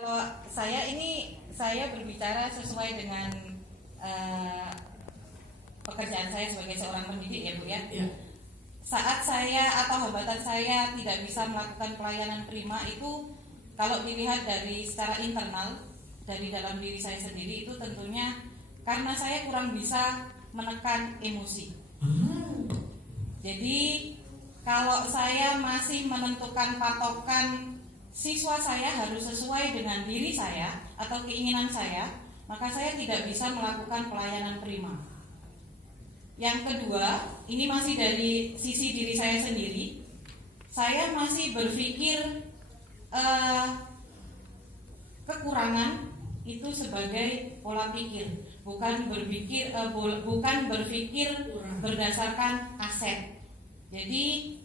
Kalau saya berbicara sesuai dengan pekerjaan saya sebagai seorang pendidik ya Bu ya. Ya. Saat saya atau hambatan saya tidak bisa melakukan pelayanan prima itu, kalau dilihat dari secara internal dari dalam diri saya sendiri, itu tentunya karena saya kurang bisa menekan emosi. Jadi kalau saya masih menentukan patokan siswa saya harus sesuai dengan diri saya atau keinginan saya, maka saya tidak bisa melakukan pelayanan prima. Yang kedua, ini masih dari sisi diri saya sendiri. Saya masih berpikir kekurangan itu sebagai pola pikir, bukan berpikir berdasarkan aset. Jadi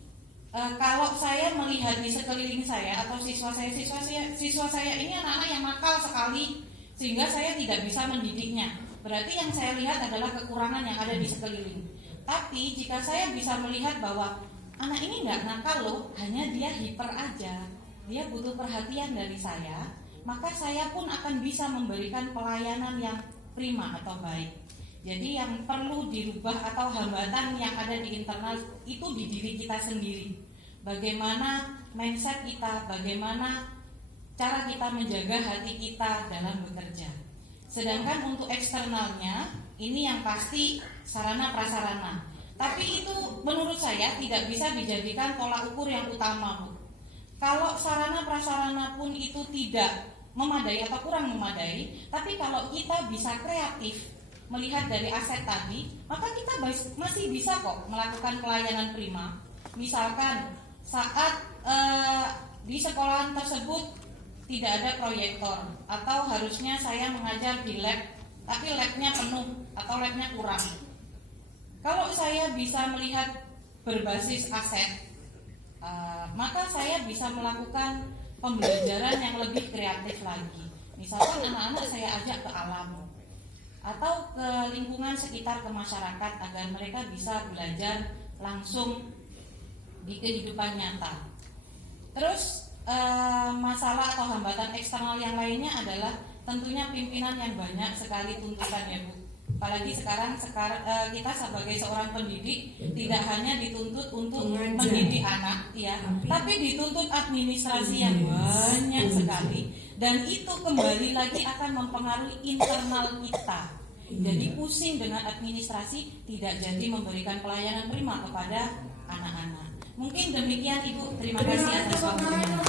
kalau saya melihat di sekeliling saya atau siswa saya ini anak-anak yang nakal sekali sehingga saya tidak bisa mendidiknya. Berarti yang saya lihat adalah kekurangan yang ada di sekeliling. Tapi jika saya bisa melihat bahwa anak ini nggak nakal loh, hanya dia hiper aja, dia butuh perhatian dari saya, maka saya pun akan bisa memberikan pelayanan yang prima atau baik. Jadi yang perlu dirubah atau hambatan yang ada di internal itu di diri kita sendiri. Bagaimana mindset kita, bagaimana cara kita menjaga hati kita dalam bekerja. Sedangkan untuk eksternalnya, ini yang pasti sarana prasarana. Tapi itu menurut saya tidak bisa dijadikan tolak ukur yang utama, Bu. Kalau sarana prasarana pun itu tidak memadai atau kurang memadai, tapi kalau kita bisa kreatif melihat dari aset tadi, maka kita masih bisa kok melakukan pelayanan prima. Misalkan saat di sekolahan tersebut tidak ada proyektor, atau harusnya saya mengajar di lab tapi labnya penuh atau labnya kurang. Kalau saya bisa melihat berbasis aset, maka saya bisa melakukan pembelajaran yang lebih kreatif lagi. Misalkan anak-anak saya ajak ke alam atau ke lingkungan sekitar, ke masyarakat, agar mereka bisa belajar langsung di kehidupan nyata. Terus masalah atau hambatan eksternal yang lainnya adalah tentunya pimpinan yang banyak sekali tuntutan ya Bu. Apalagi sekarang kita sebagai seorang pendidik tidak hanya dituntut untuk mendidik anak ya, tapi dituntut administrasi yang banyak sekali, dan itu kembali lagi akan mempengaruhi internal kita. Jadi pusing dengan administrasi, tidak jadi memberikan pelayanan prima kepada anak-anak. Mungkin demikian Ibu, terima kasih atas waktunya.